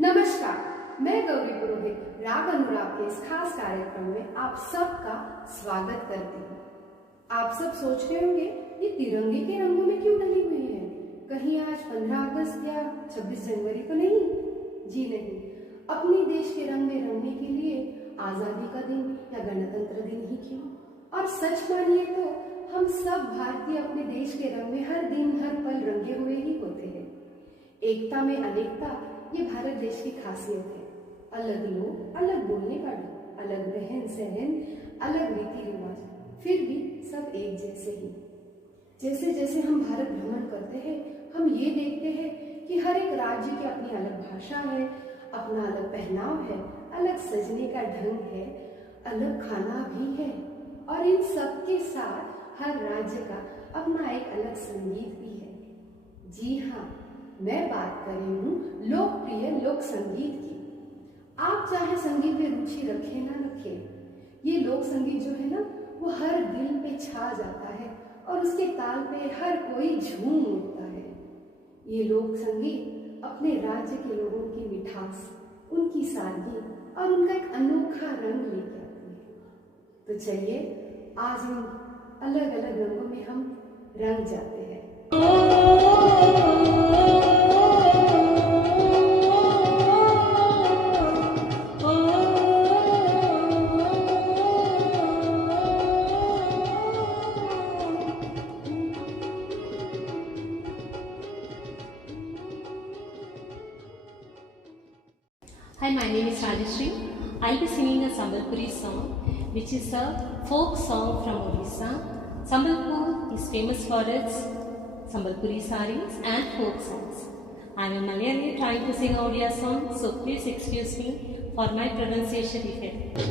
नमस्कार, मैं गौरी पुरोहित राग अनुराग के इस खास कार्यक्रम में आप सबका स्वागत करती हूँ। आप सब सोच रहे होंगे ये तिरंगे के रंगों में क्यों ढली हुई है? कहीं आज 15 अगस्त या 26 जनवरी तो नहीं? जी नहीं, अपने देश के रंग में रंगने के लिए आजादी का दिन या गणतंत्र दिन ही क्यों? और सच मानिए तो हम सब भारतीय अपने देश के रंग में हर दिन हर पल रंगे हुए ही होते हैं। एकता में अनेकता ये भारत देश की खासियत है। अलग लोग, अलग बोलने वाले, अलग रहन सहन, अलग रीति रिवाज, फिर भी सब एक जैसे ही। जैसे जैसे हम भारत भ्रमण करते हैं, हम ये देखते हैं कि हर एक राज्य की अपनी अलग भाषा है, अपना अलग पहनाव है, अलग सजने का ढंग है, अलग खाना भी है, और इन सब के साथ हर राज्य का अपना एक अलग संगीत भी है। जी हाँ, मैं बात कर रही हूँ लोकप्रिय लोक संगीत की। आप चाहे संगीत में रुचि रखें ना रखें, ये लोक संगीत जो है ना वो हर दिल पे छा जाता है और उसके ताल पे हर कोई झूम उठता है। ये लोक संगीत अपने राज्य के लोगों की मिठास, उनकी सादगी और उनका एक अनोखा रंग लेके आती है। तो चलिए आज इन अलग अलग रंगों में हम रंग जाते हैं। Hi, my name is Rajeshri. I'll be singing a Sambalpuri song, which is a folk song from Odisha. Sambalpur is famous for its Sambalpuri saris and folk songs. I'm a Malayali trying to sing a Odia song, so please excuse me for my pronunciation defect.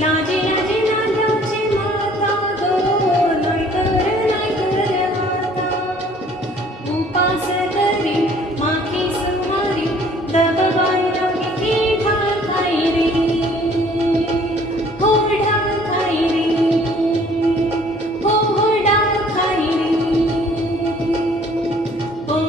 लाजे लाजे नांदाचे माता गो नायतर आता उपास करी माखी सुमारी दबवायला किती ठाकाय रे हो ठाकाय रे हो हो ठाकाय रे ओ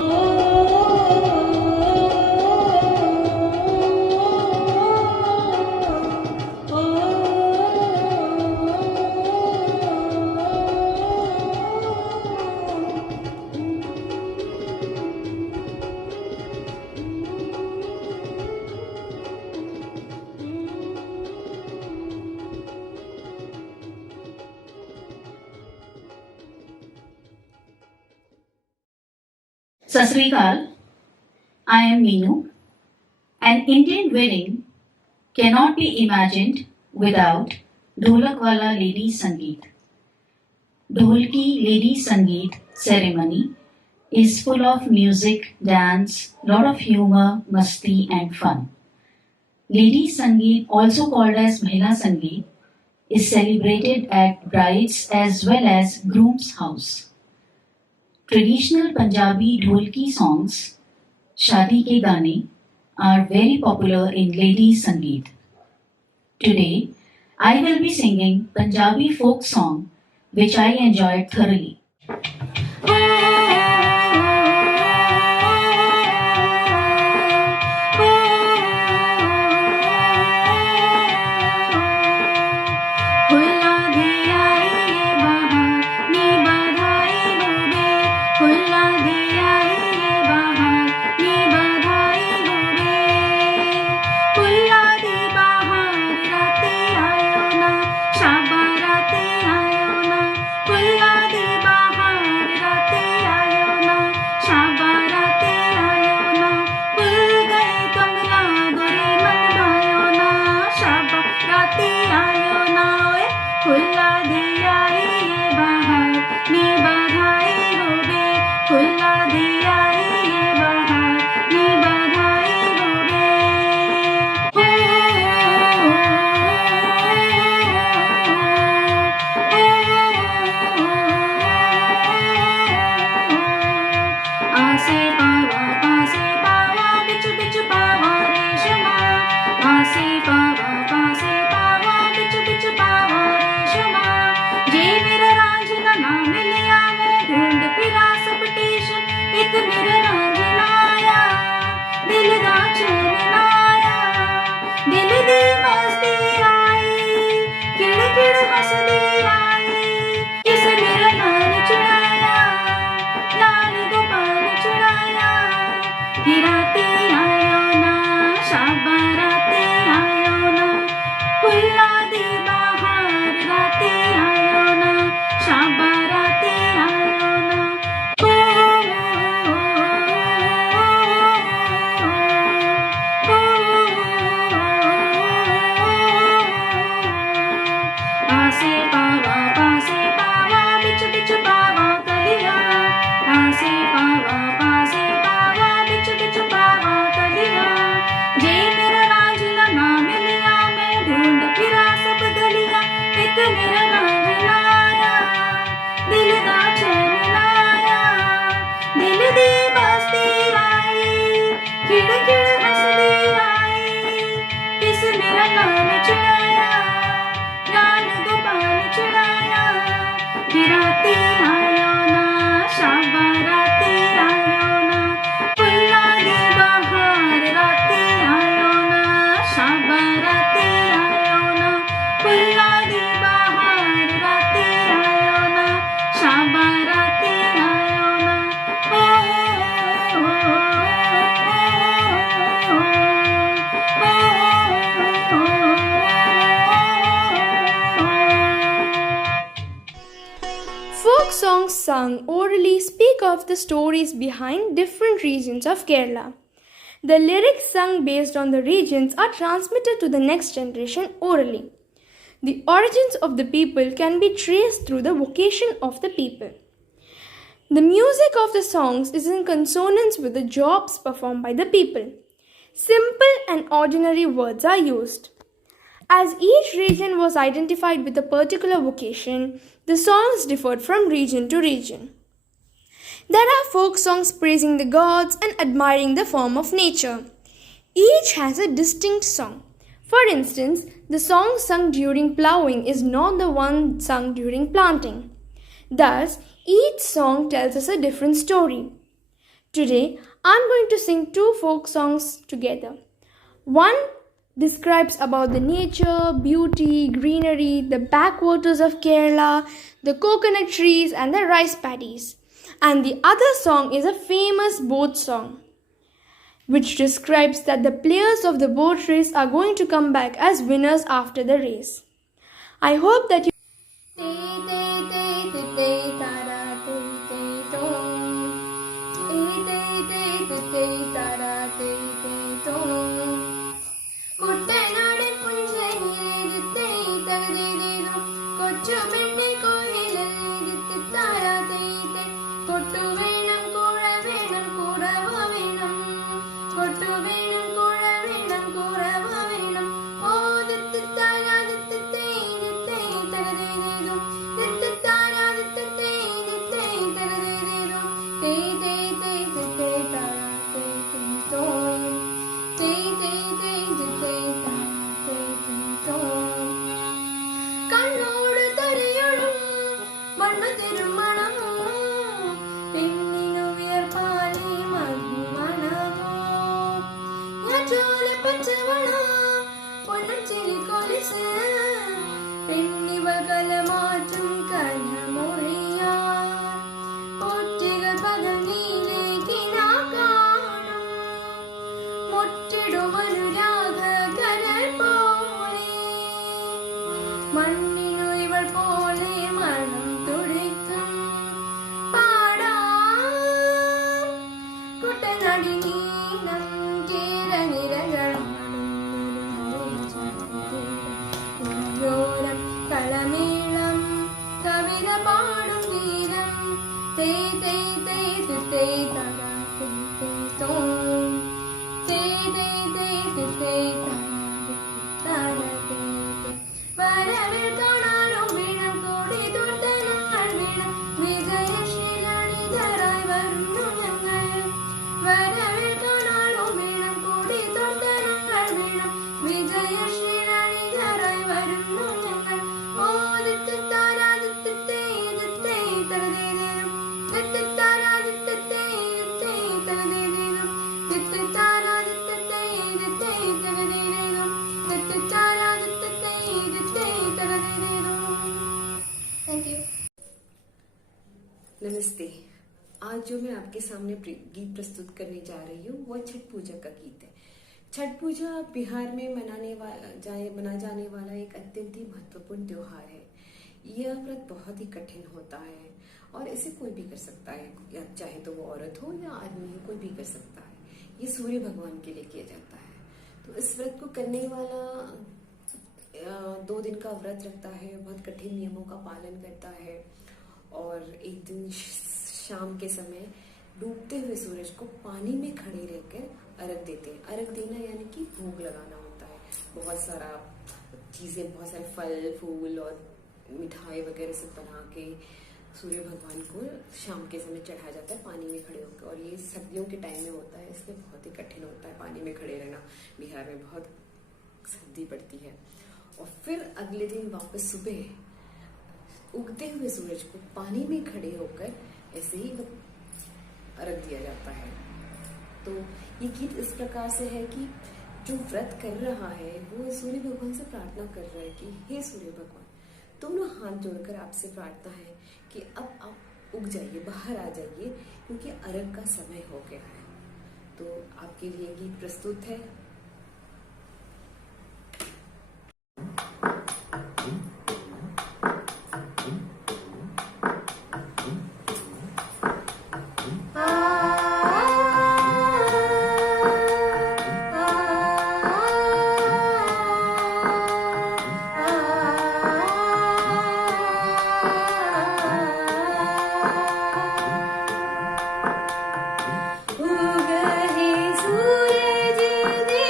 Sat Sri Akal, I am Meenu. An Indian wedding cannot be imagined without Dholakwala Lady Sangeet. Dholki Lady Sangeet ceremony is full of music, dance, lot of humor, masti and fun. Lady Sangeet, also called as Mahila Sangeet, is celebrated at bride's as well as groom's house. Traditional Punjabi dholki songs, Shadi ke gaane, are very popular in Ladies Sangeet. Today, I will be singing Punjabi folk song which I enjoyed thoroughly. Folk songs sung orally speak of the stories behind different regions of Kerala. The lyrics sung based on the regions are transmitted to the next generation orally. The origins of the people can be traced through the vocation of the people. The music of the songs is in consonance with the jobs performed by the people. Simple and ordinary words are used. As each region was identified with a particular vocation, the songs differed from region to region. There are folk songs praising the gods and admiring the form of nature. Each has a distinct song. For instance, the song sung during plowing is not the one sung during planting. Thus, each song tells us a different story. Today, I'm going to sing two folk songs together. One describes about the nature, beauty, greenery, the backwaters of Kerala, the coconut trees and the rice paddies. And the other song is a famous boat song, which describes that the players of the boat race are going to come back as winners after the race. I hope that you नमस्ते। आज जो मैं आपके सामने गीत प्रस्तुत करने जा रही हूँ वो छठ पूजा का गीत है। छठ पूजा बिहार में मना जाने वाला एक अत्यंत ही महत्वपूर्ण त्योहार है। यह व्रत बहुत ही कठिन होता है और इसे कोई भी कर सकता है, या चाहे तो वो औरत हो या आदमी हो, कोई भी कर सकता है। ये सूर्य भगवान के लिए किया जाता है। तो इस व्रत को करने वाला 2 दिन का व्रत रखता है, बहुत कठिन नियमों का पालन करता है और एक दिन शाम के समय डूबते हुए सूरज को पानी में खड़े रहकर अर्घ देते हैं। अर्घ देना यानी कि भोग लगाना होता है। बहुत सारा चीजें, बहुत सारे फल फूल और मिठाई वगैरह सब बना के सूर्य भगवान को शाम के समय चढ़ाया जाता है पानी में खड़े होकर। और ये सर्दियों के टाइम में होता है, इसलिए बहुत ही कठिन होता है पानी में खड़े रहना। बिहार में बहुत सर्दी पड़ती है। और फिर अगले दिन वापस सुबह उगते हुए सूरज को पानी में खड़े होकर ऐसे ही अर्घ दिया जाता है। तो ये गीत इस प्रकार से है कि जो व्रत कर रहा है वो सूर्य भगवान से प्रार्थना कर रहा है कि हे सूर्य भगवान, दोनों हाथ जोड़कर आपसे प्रार्थना है कि अब आप उग जाइए, बाहर आ जाइए, क्योंकि अर्घ का समय हो गया है। तो आपके लिए गीत प्रस्तुत है। सूरज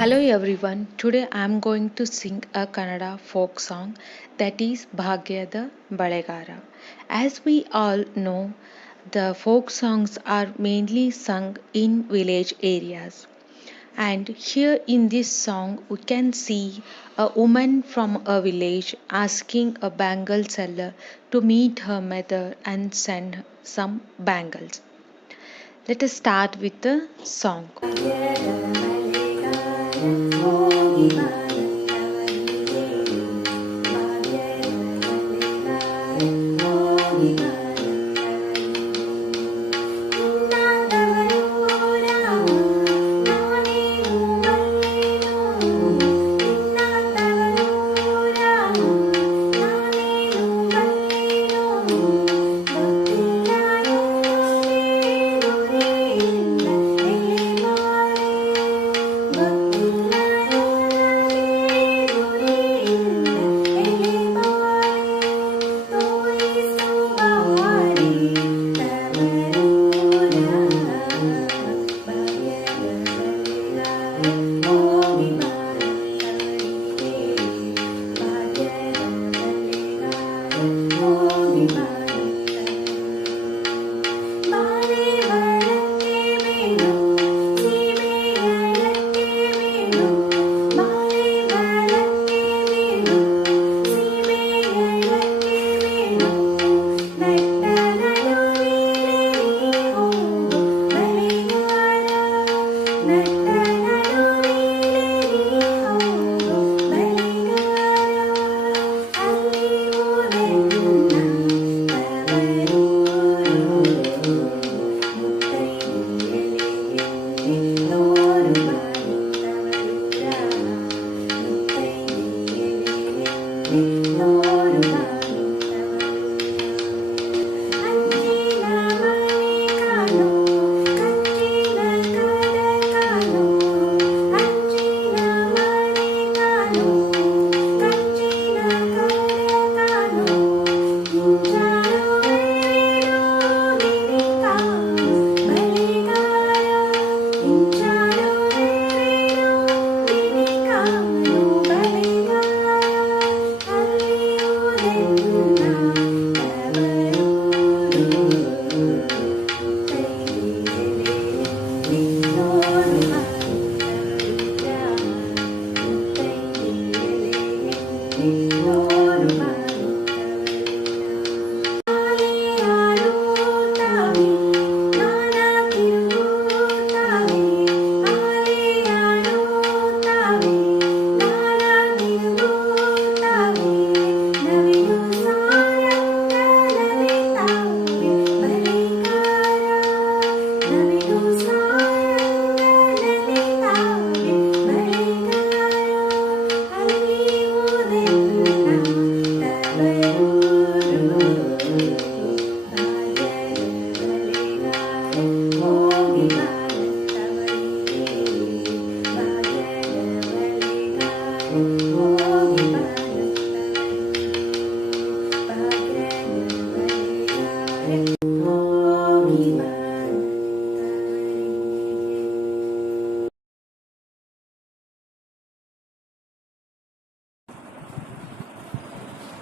Hello everyone. Today I am going to sing a Kannada folk song that is Bhagyada Balegara. As we all know, the folk songs are mainly sung in village areas. And here in this song, we can see a woman from a village asking a bangle seller to meet her mother and send some bangles. Let us start with the song.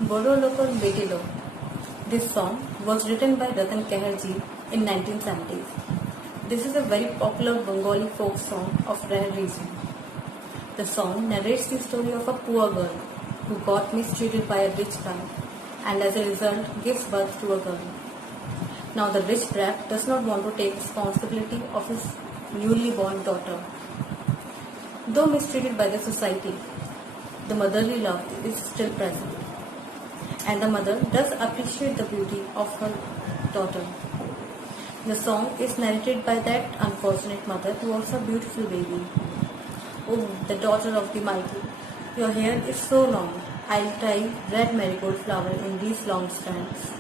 Boro Lokor Betilo. This song was written by Ratan Keharji in 1970s. This is a very popular Bengali folk song of Rare region. The song narrates the story of a poor girl who got mistreated by a rich guy and as a result gives birth to a girl. Now the rich brat does not want to take responsibility of his newly born daughter. Though mistreated by the society, the motherly love is still present. And the mother does appreciate the beauty of her daughter. The song is narrated by that unfortunate mother who was a beautiful baby. Oh, the daughter of the mighty, your hair is so long. I'll tie red marigold flower in these long strands.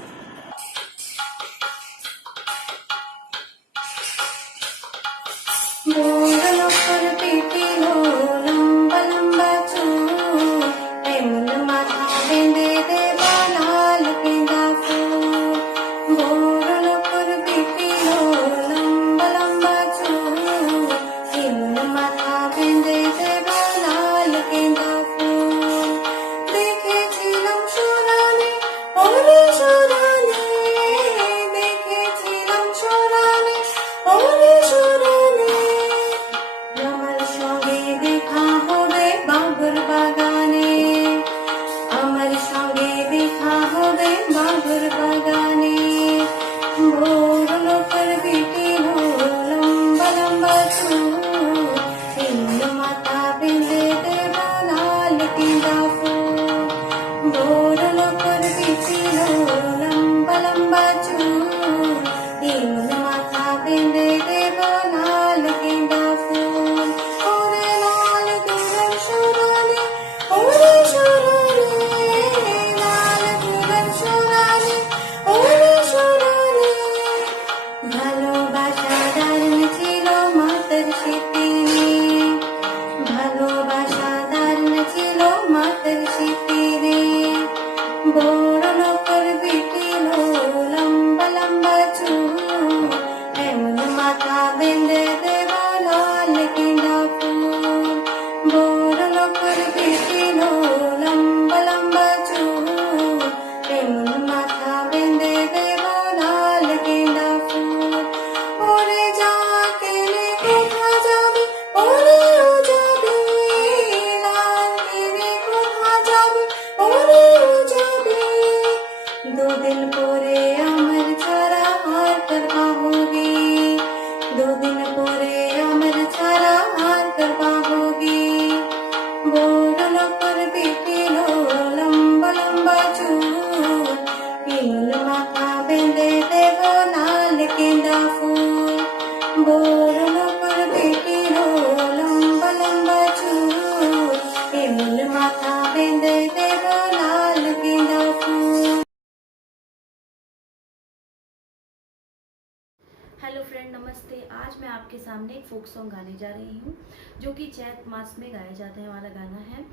Hello friend, नमस्ते। आज मैं आपके सामने एक folk song गाने जा रही हूँ जो कि चैत मास में गाया जाता है वाला गाना है।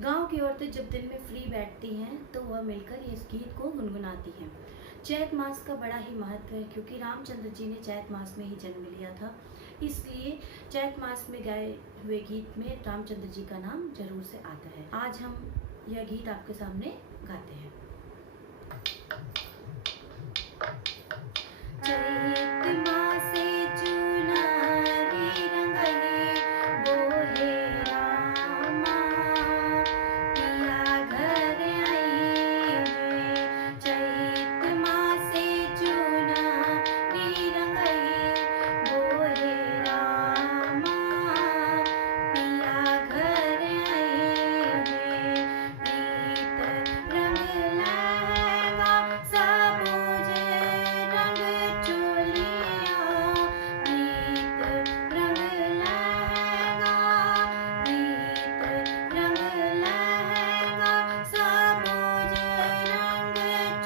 गांव की औरतें जब दिन में फ्री बैठती हैं तो वह मिलकर इस गीत को गुनगुनाती हैं। चैत मास का बड़ा ही महत्व है क्योंकि रामचंद्र जी ने चैत मास में ही जन्म लिया था, इसलिए चैत मास में गाए हुए गीत में रामचंद्र जी का नाम जरूर से आता है। आज हम यह गीत आपके सामने गाते हैं। चैत मासे चुनरी रंगई बोहे रामा पिया घर आई रे चैत मासे चुनरी रंगई बोहे रामा पिया घर आई रे प्रीत रंग लहंगा सबुज रंग चोलिया प्रीत रंग लहंगा प्रीत रंग लहंगा सबुज रंग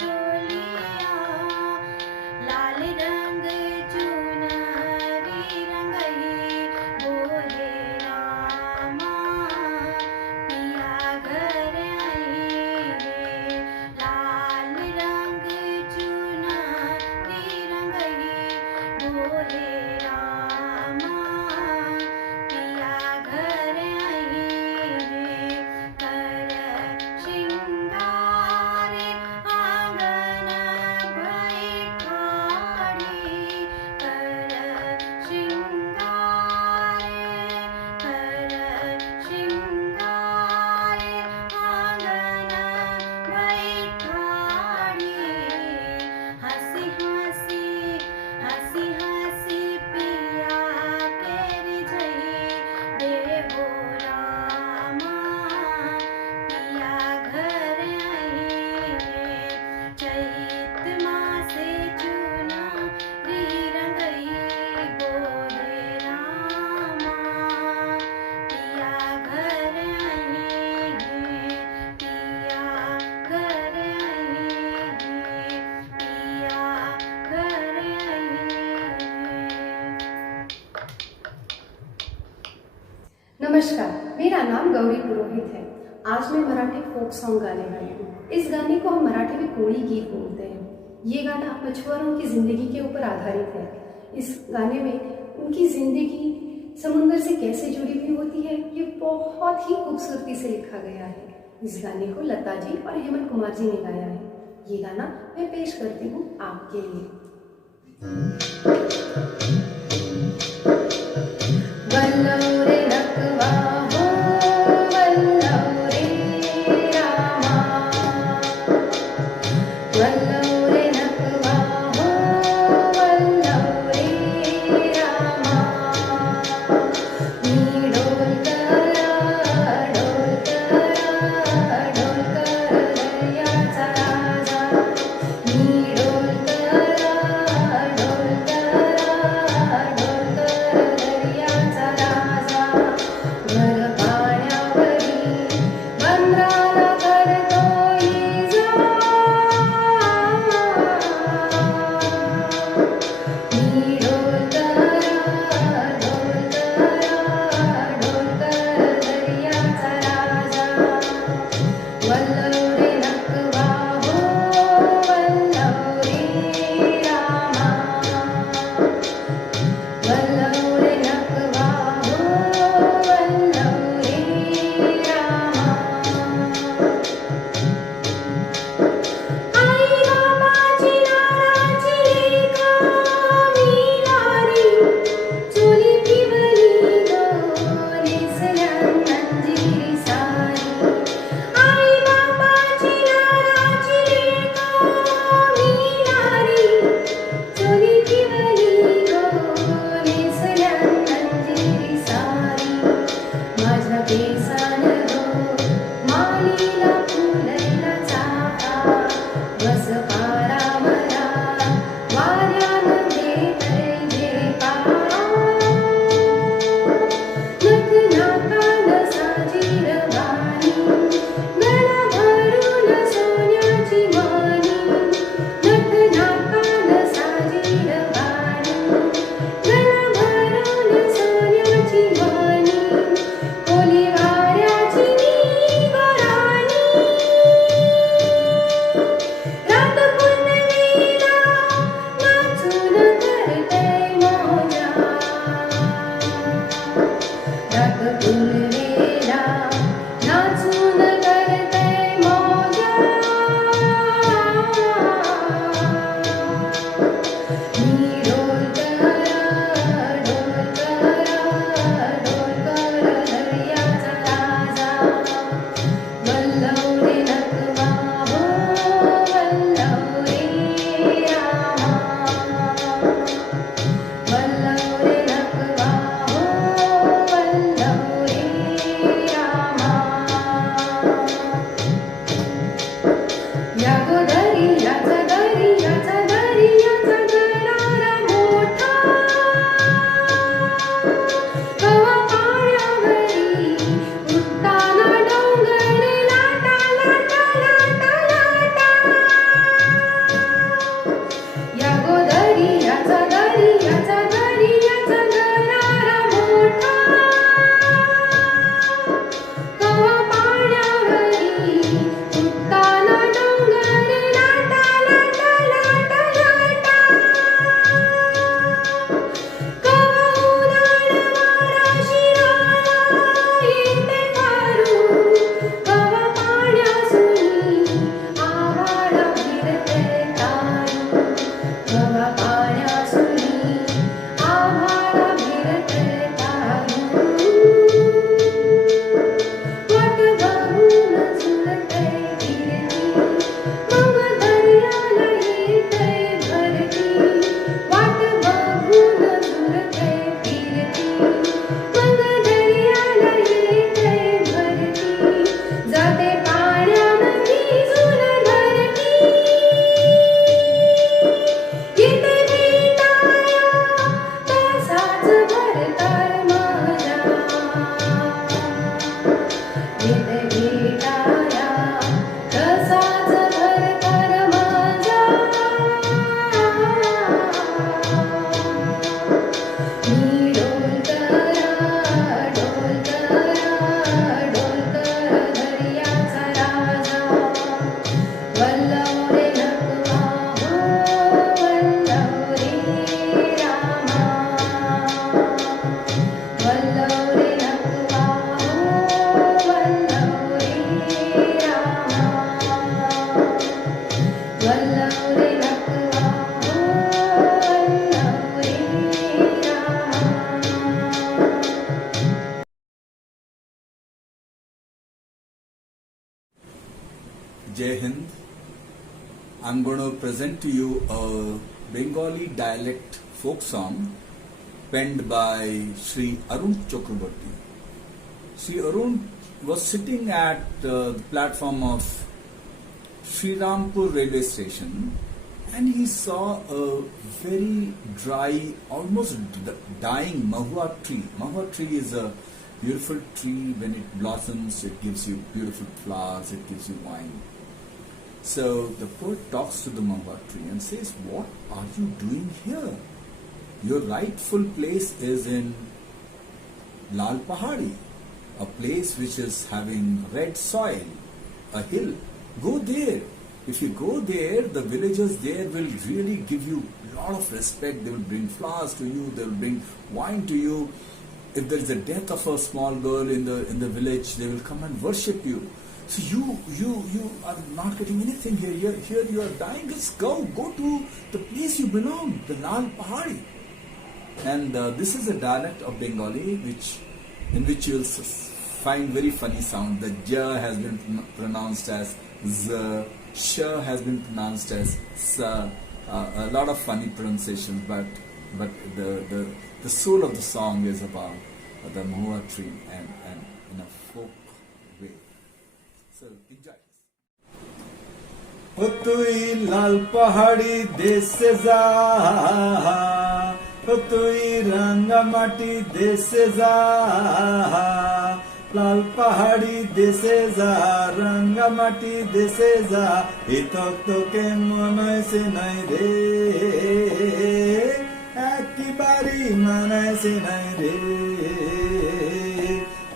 चोलिया लाल रंग चुनरी रंगई बोहे रामा पिया घर आई रे लाल रंग चुनरी रंगई बोहे रामा पिया घर आई रे कर श्रृंगारे आंगन भई ठाड़ी कर श्रृंगारे आंगन भई ठाड़ी हंसी हंसी हंसी हंसी पिया तेरी जई देवो रामा पिया घर आई रे चैत मासे चुनरी रंगई बोहे रामा पिया घर आई रे पिया घर आई रे पिया घर आई रे। नमस्कार, मेरा नाम गौरी पुरोहित है। आज मैं मराठी फोक सॉन्ग गाने वाली हूँ। इस गाने को हम मराठी में कोड़ी गीत बोलते हैं। ये गाना मछुआरों की जिंदगी के ऊपर आधारित है। इस गाने में उनकी जिंदगी समुद्र से कैसे जुड़ी हुई होती है, ये बहुत ही खूबसूरती से लिखा गया है। इस गाने को लता जी और हेमंत कुमार जी ने गाया है। ये गाना मैं पेश करती हूँ आपके लिए। वल्लव रे नकवा हो वल्लव रे रामा वल्लव रे नकवा हो वल्लव रे रामा मी ढोल करा दर्याचा राजा मी ढोल करा I'm going to present to you a Bengali dialect folk song penned by Sri Arun Chakraborty. Sri Arun was sitting at the platform of Sri Rampur railway station, and he saw a very dry, almost dying mahua tree. Mahua tree is a beautiful tree. When it blossoms, it gives you beautiful flowers, it gives you wine. So the poet talks to the mahua tree and says, "What are you doing here? Your rightful place is in Lal Pahadi, a place which is having red soil, a hill. Go there. If you go there, the villagers there will really give you a lot of respect. They will bring flowers to you. They will bring wine to you. If there is a death of a small girl in the village, they will come and worship you. So you are not getting anything here. Here you are dying. Just go to the place you belong, the Lal Pahadi." And this is a dialect of Bengali in which you will find very funny sound. The j has been pronounced as z, sh has been pronounced as sa. A lot of funny pronunciations, but the soul of the song is about the mahua tree and in a folk way. So enjoy this. O tui lal pahadi dese ja, o tui rangamati dese ja, লাল পাহাড়ি দেশে যা রাঙ্গামাটি দেশে যা এই তত্ত্বকে মনাইছে নাই রে একেবারে মানাইছে নাই রে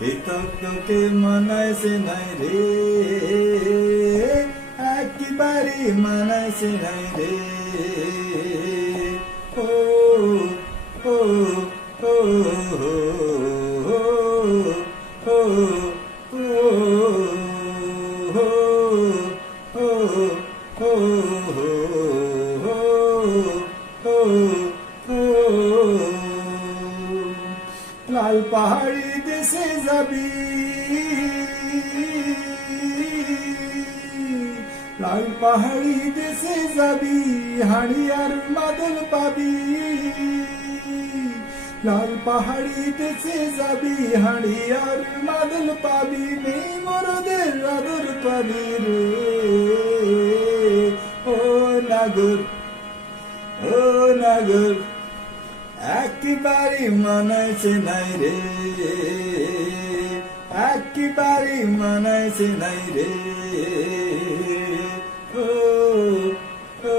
এই তত্ত্বকে মনাইছে নাই রে একেবারে মানাইছে নাই রে ও ও ও লাল পাহাড়ি দেশে যাবি লাল পাহাড়ি দেশে যাবি হাড়ি আর মাদল পাবি লাল পাহাড়ি দেশে যাবি হাড়ি আর মাদল পাবি নেই মরদের আদর পাবি রে ও নাগর একেবারে মানাইছে নাই রে একেবারে মানাইছে নাই রে ও ও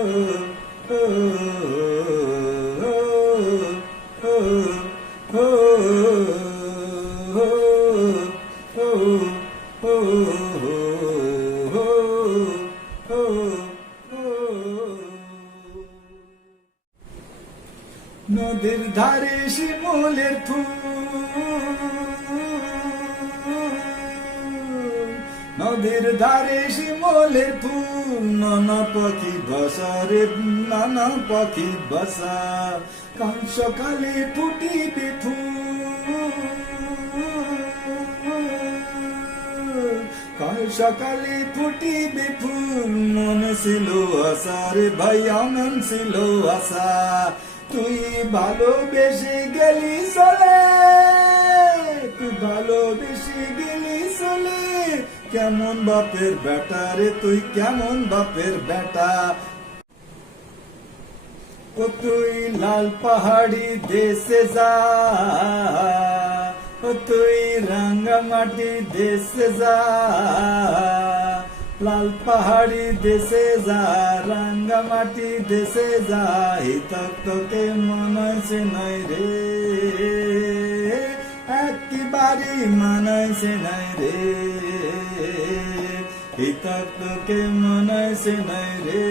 ও নদীর ধারে শিমুলের ফুল নদীর ধারে শিমুলের ফুল নানা পাখি বাসা রে নানা পাখি বাসা কাল সকালে ফুটিবে ফুল কাল সকালে ফুটিবে ফুল মনে ছিল আশা রে ভাইয়া মন ছিল আশা তুই ভালোবেসে গেলি চলে তুই ভালোবেসে গেলি চলে কেমন বাপের বেটা রে তুই কেমন বাপের বেটা ও তুই লাল পাহাড়ি দেশে যা ও তুই রাঙ্গামাটি দেশে যা লাল পাহাড়ি দেশে যা রাঙ্গামাটি দেশে যা এই তত্ত্বকে মনাইছে নাই রে একেবারে মানাইছে নাই রে এই তত্ত্বকে মনাইছে নাই রে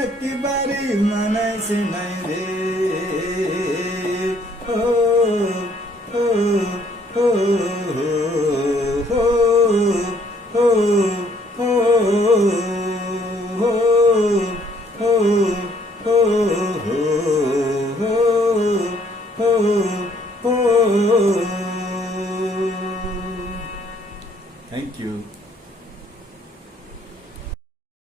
একেবারে মানাইছে নাই রে